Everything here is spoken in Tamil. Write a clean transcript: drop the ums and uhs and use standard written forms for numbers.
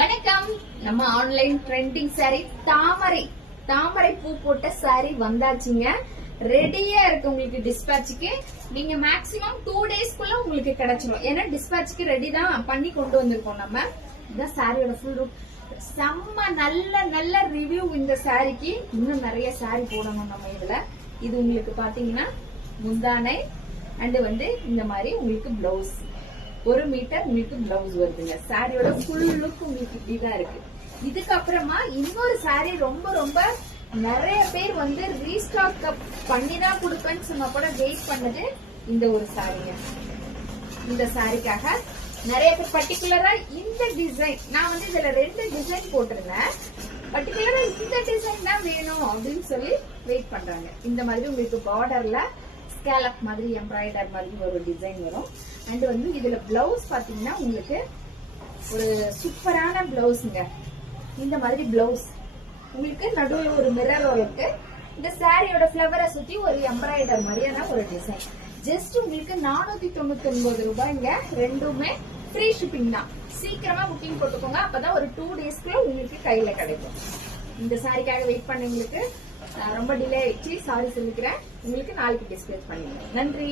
வணக்கம். நம்ம ஆன்லைன் ட்ரெண்டிங் சாரி தாமரை பூ போட்ட சாரி வந்தாச்சுங்க. ரெடியா இருக்கு உங்களுக்கு டிஸ்பேட்சுக்கு. நீங்க மேக்ஸிமம் 2 டேஸ்க்குள்ள உங்களுக்கு கிடைச்சிடும். ஏன்னா டிஸ்பேட்சுக்கு ரெடி தான் பண்ணி கொண்டு வந்திருக்கோம் நம்ம. இதான் சாரியோட ஃபுல் ரூட். செம்ம நல்ல ரிவ்யூ இந்த சாரிக்கு. இன்னும் நிறைய சாரி போடணும் நம்ம இதுல. இது உங்களுக்கு பாத்தீங்கன்னா முந்தானை அண்ட் இந்த மாதிரி உங்களுக்கு பிளவுஸ் 1 மீட்டர் உங்களுக்கு பிளவுஸ் வருதுங்க. சாரியோட ஃபுல் லுக் உங்களுக்கு இப்படிதான் இருக்கு. இதுக்கப்புறமா இன்னொரு சாரி ரொம்ப நிறைய பேர் ரீஸ்டாக் பண்ணிதான் கொடுப்பேன்னு சொன்னா கூட வெயிட் பண்ணது இந்த ஒரு சாரிங்க. இந்த சாரிக்காக நிறைய பேர் பர்டிகுலரா இந்த டிசைன் நான் இதுல 2 டிசைன் போட்டிருந்தேன். பர்டிகுலரா இந்த டிசைன் தான் வேணும் அப்படின்னு சொல்லி வெயிட் பண்றாங்க. இந்த மாதிரி உங்களுக்கு பார்டர்ல ஸ்கேலப் மாதிரி எம்ப்ராய்டர் மாதிரி ஒரு டிசைன் வரும். அண்ட் இதுல பிளவுஸ் பாத்தீங்கன்னா உங்களுக்கு ஒரு சூப்பரான பிளவுஸ்ங்க. இந்த மாதிரி பிளவுஸ் உங்களுக்கு நடுவில் ஒரு மிரர் இருக்கு. இந்த சாரியோட பிளவரை சுத்தி ஒரு எம்ப்ராய்டர் மாதிரியான ஒரு டிசைன். ஜஸ்ட் உங்களுக்கு 499 ரூபாய்ங்க. ரெண்டுமே ஃப்ரீ ஷிப்பிங் தான். சீக்கிரமா புக்கிங் போட்டுக்கோங்க. அப்பதான் ஒரு 2 டேஸ்க்குள்ள உங்களுக்கு கையில கிடைக்கும். இந்த சாரிக்காக வெயிட் பண்ணவங்களுக்கு ரொம்ப டிலே ஆயிடுச்சு, சாரி சொல்லிக்கிறேன். உங்களுக்கு நாளைக்கு டிஸ்பேச் பண்ணிடுறேன். நன்றி.